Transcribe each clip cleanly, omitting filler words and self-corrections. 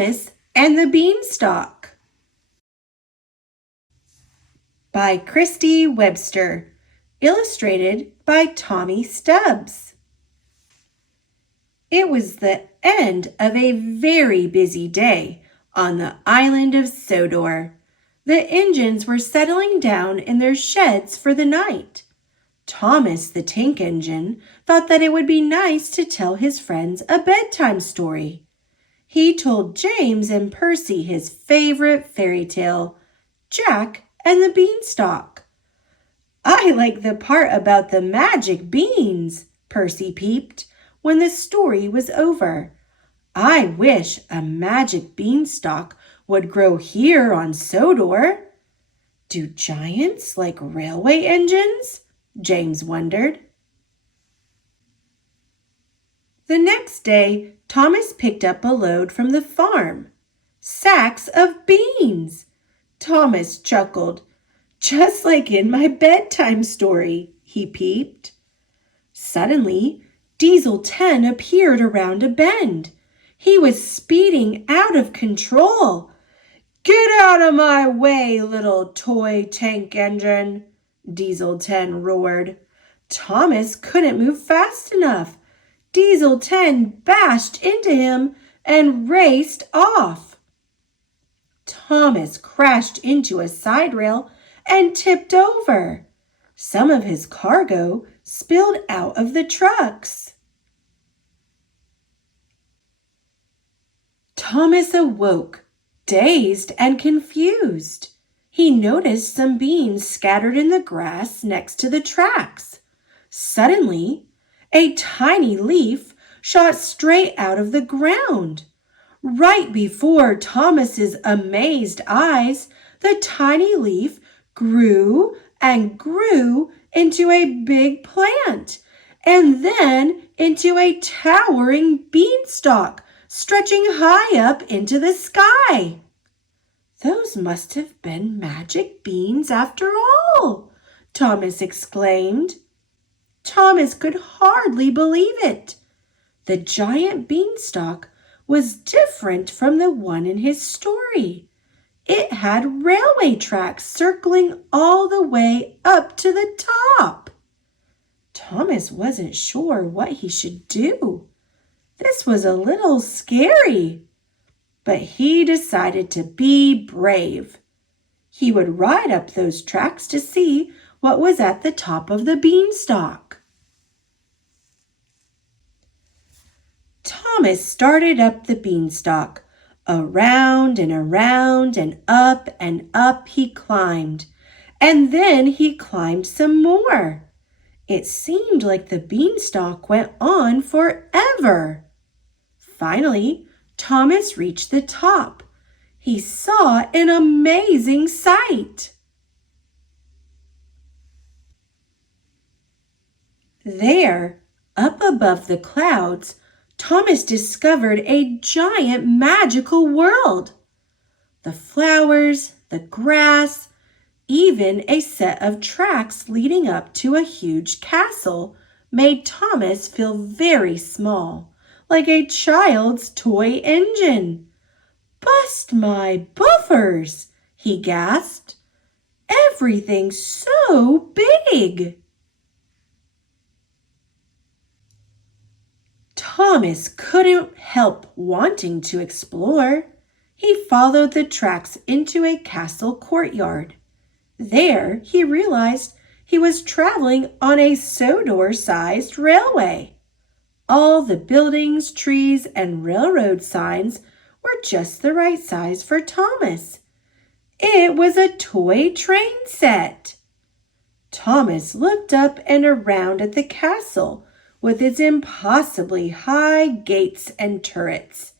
Thomas and the Beanstalk by Christy Webster, illustrated by Tommy Stubbs. It was the end of a very busy day on the island of Sodor. The engines were settling down in their sheds for the night. Thomas the tank engine thought that it would be nice to tell his friends a bedtime story. He told James and Percy his favorite fairy tale, Jack and the Beanstalk. "I like the part about the magic beans," Percy peeped when the story was over. "I wish a magic beanstalk would grow here on Sodor." "Do giants like railway engines?" James wondered. The next day, Thomas picked up a load from the farm. Sacks of beans! Thomas chuckled. "Just like in my bedtime story," he peeped. Suddenly, Diesel 10 appeared around a bend. He was speeding out of control. "Get out of my way, little toy tank engine," Diesel 10 roared. Thomas couldn't move fast enough. Diesel 10 bashed into him and raced off. Thomas crashed into a side rail and tipped over. Some of his cargo spilled out of the trucks. Thomas awoke, dazed and confused. He noticed some beans scattered in the grass next to the tracks. Suddenly, a tiny leaf shot straight out of the ground. Right before Thomas's amazed eyes, the tiny leaf grew and grew into a big plant, and then into a towering beanstalk stretching high up into the sky. "Those must have been magic beans after all," Thomas exclaimed. Thomas could hardly believe it. The giant beanstalk was different from the one in his story. It had railway tracks circling all the way up to the top. Thomas wasn't sure what he should do. This was a little scary, but he decided to be brave. He would ride up those tracks to see what was at the top of the beanstalk. Thomas started up the beanstalk. Around and up he climbed, and then he climbed some more. It seemed like the beanstalk went on forever. Finally, Thomas reached the top. He saw an amazing sight. There, up above the clouds, Thomas discovered a giant magical world. The flowers, the grass, even a set of tracks leading up to a huge castle made Thomas feel very small, like a child's toy engine. "Bust my buffers!" he gasped. "Everything's so big!" Thomas couldn't help wanting to explore. He followed the tracks into a castle courtyard. There he realized he was traveling on a Sodor-sized railway. All the buildings, trees, and railroad signs were just the right size for Thomas. It was a toy train set. Thomas looked up and around at the castle with its impossibly high gates and turrets.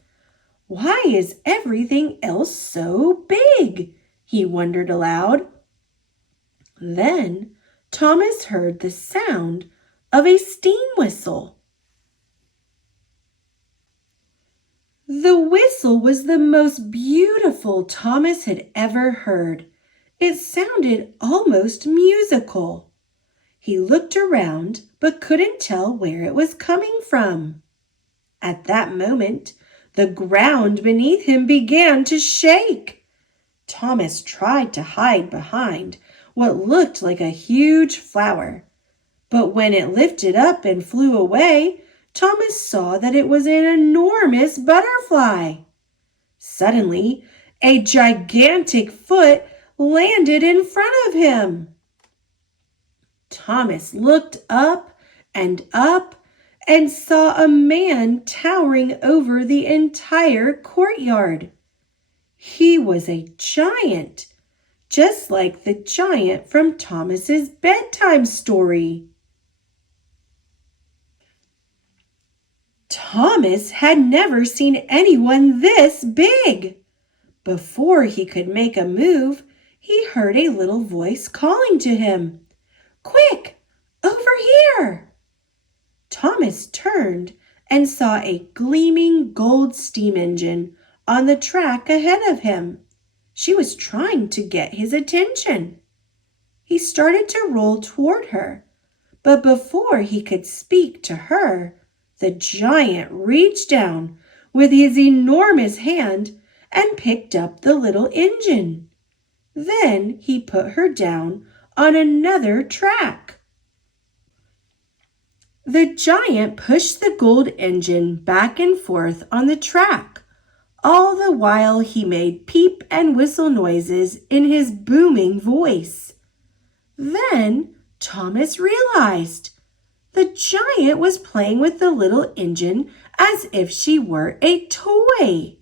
"Why is everything else so big?" he wondered aloud. Then Thomas heard the sound of a steam whistle. The whistle was the most beautiful Thomas had ever heard. It sounded almost musical. He looked around but couldn't tell where it was coming from. At that moment, The ground beneath him began to shake. Thomas tried to hide behind what looked like a huge flower. But when it lifted up and flew away, Thomas saw that it was an enormous butterfly. Suddenly, a gigantic foot landed in front of him. Thomas looked up and saw a man towering over the entire courtyard. He was a giant, just like the giant from Thomas's bedtime story. Thomas had never seen anyone this big. Before he could make a move, he heard a little voice calling to him. "Quick, over here!" Thomas turned and saw a gleaming gold steam engine on the track ahead of him. She was trying to get his attention. He started to roll toward her, but before he could speak to her, the giant reached down with his enormous hand and picked up the little engine. Then he put her down on another track. The giant pushed the gold engine back and forth on the track. All the while he made peep and whistle noises in his booming voice. Then Thomas realized the giant was playing with the little engine as if she were a toy.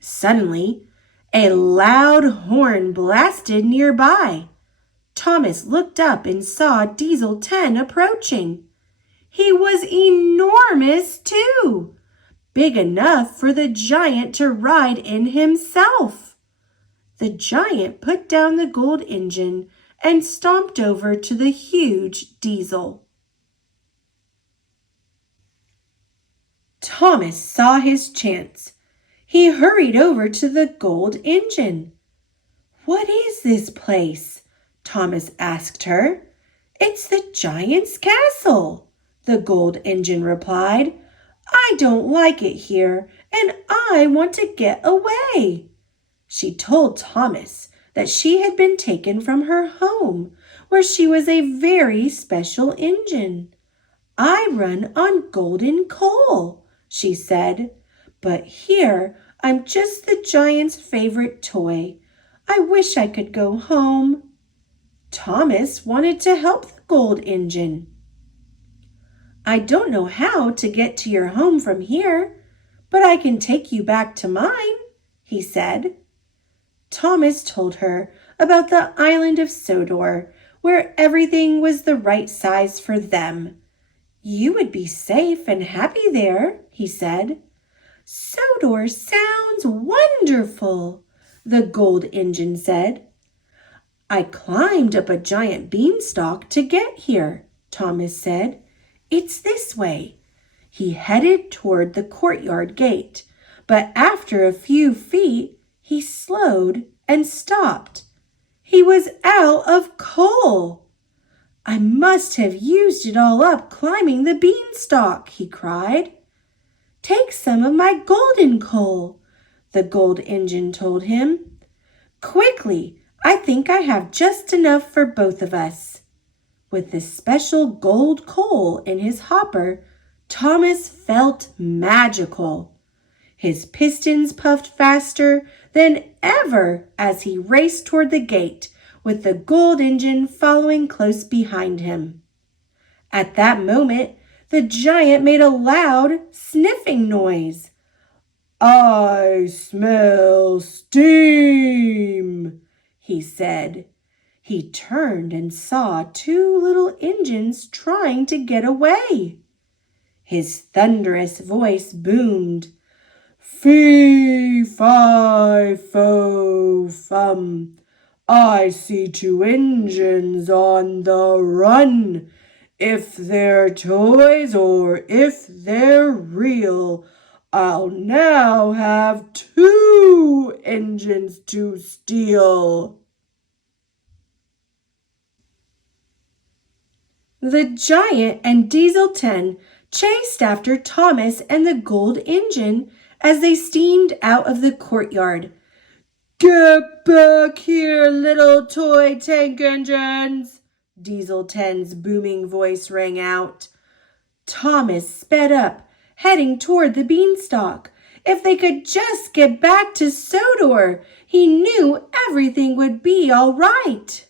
Suddenly, a loud horn blasted nearby. Thomas looked up and saw Diesel 10 approaching. He was enormous too, big enough for the giant to ride in himself. The giant put down the gold engine and stomped over to the huge Diesel. Thomas saw his chance. He hurried over to the gold engine. "What is this place?" Thomas asked her. "It's the giant's castle," the gold engine replied. "I don't like it here, and I want to get away." She told Thomas that she had been taken from her home, where she was a very special engine. "I run on golden coal," she said, "but here I'm just the giant's favorite toy. I wish I could go home." Thomas wanted to help the gold engine. "I don't know how to get to your home from here, but I can take you back to mine," he said. Thomas told her about the island of Sodor, where everything was the right size for them. "You would be safe and happy there," he said. "Sodor sounds wonderful," the gold engine said. "I climbed up a giant beanstalk to get here," Thomas said. "It's this way." He headed toward the courtyard gate, but after a few feet, he slowed and stopped. He was out of coal. "I must have used it all up climbing the beanstalk," he cried. "Take some of my golden coal," the gold engine told him. "Quickly, I think I have just enough for both of us." With this special gold coal in his hopper, Thomas felt magical. His pistons puffed faster than ever as he raced toward the gate, with the gold engine following close behind him. At that moment, the giant made a loud sniffing noise. "I smell steam," he said. He turned and saw two little engines trying to get away. His thunderous voice boomed, "Fee, fi, fo, fum. I see two engines on the run. If they're toys or if they're real, I'll now have two engines to steal." The giant and Diesel 10 chased after Thomas and the gold engine as they steamed out of the courtyard. "Get back here, little toy tank engines!" Diesel 10's booming voice rang out. Thomas sped up, heading toward the Beanstalk. If they could just get back to Sodor, he knew everything would be all right.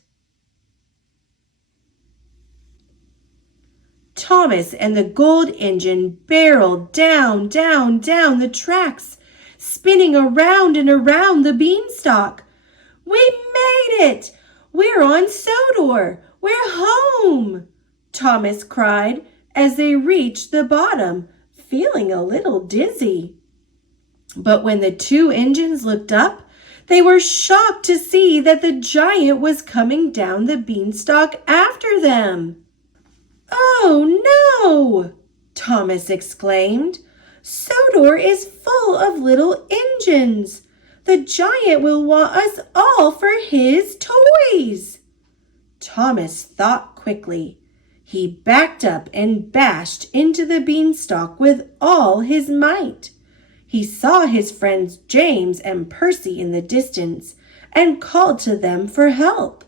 Thomas and the gold engine barreled down the tracks, spinning around and around the Beanstalk. "We made it! We're on Sodor! We're home!" Thomas cried as they reached the bottom, feeling a little dizzy. But when the two engines looked up, they were shocked to see that the giant was coming down the Beanstalk after them. "Oh no!" Thomas exclaimed. "Sodor is full of little engines. The giant will want us all for his toys." Thomas thought quickly. He backed up and bashed into the Beanstalk with all his might. He saw his friends James and Percy in the distance and called to them for help.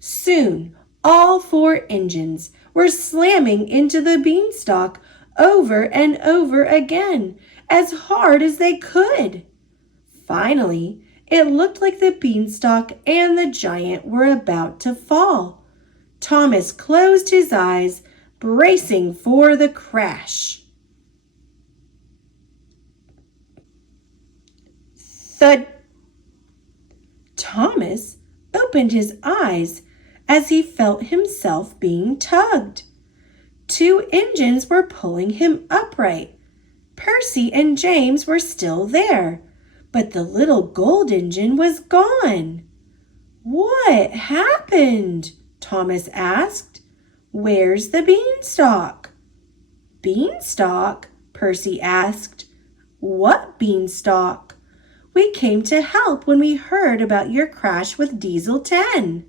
Soon, all four engines were slamming into the Beanstalk over and over again, as hard as they could. Finally, it looked like the Beanstalk and the giant were about to fall. Thomas closed his eyes, bracing for the crash. Thud! Thomas opened his eyes as he felt himself being tugged. Two engines were pulling him upright. Percy and James were still there, but the little gold engine was gone. "What happened?" Thomas asked. "Where's the Beanstalk?" "Beanstalk?" Percy asked. "What Beanstalk?" "We came to help when we heard about your crash with Diesel 10.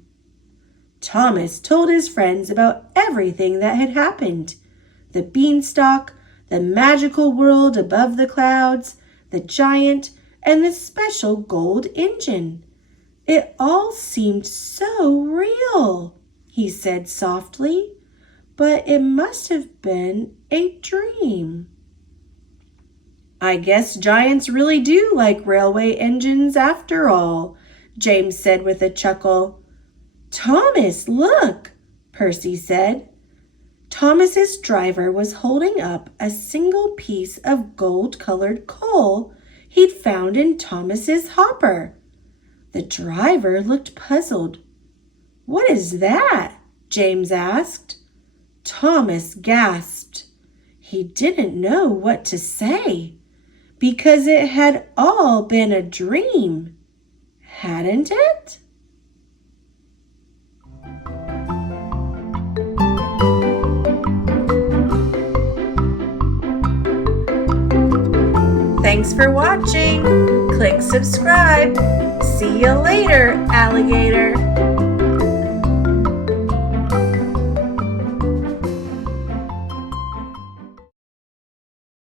Thomas told his friends about everything that had happened. The Beanstalk, the magical world above the clouds, the giant, and the special gold engine. "It all seemed so real," he said softly, "but it must have been a dream." "I guess giants really do like railway engines after all," James said with a chuckle. "Thomas, look," Percy said. Thomas's driver was holding up a single piece of gold-colored coal he'd found in Thomas's hopper. The driver looked puzzled. "What is that?" James asked. Thomas gasped. He didn't know what to say, because it had all been a dream, hadn't it? Thanks for watching. Click subscribe. See you later, alligator.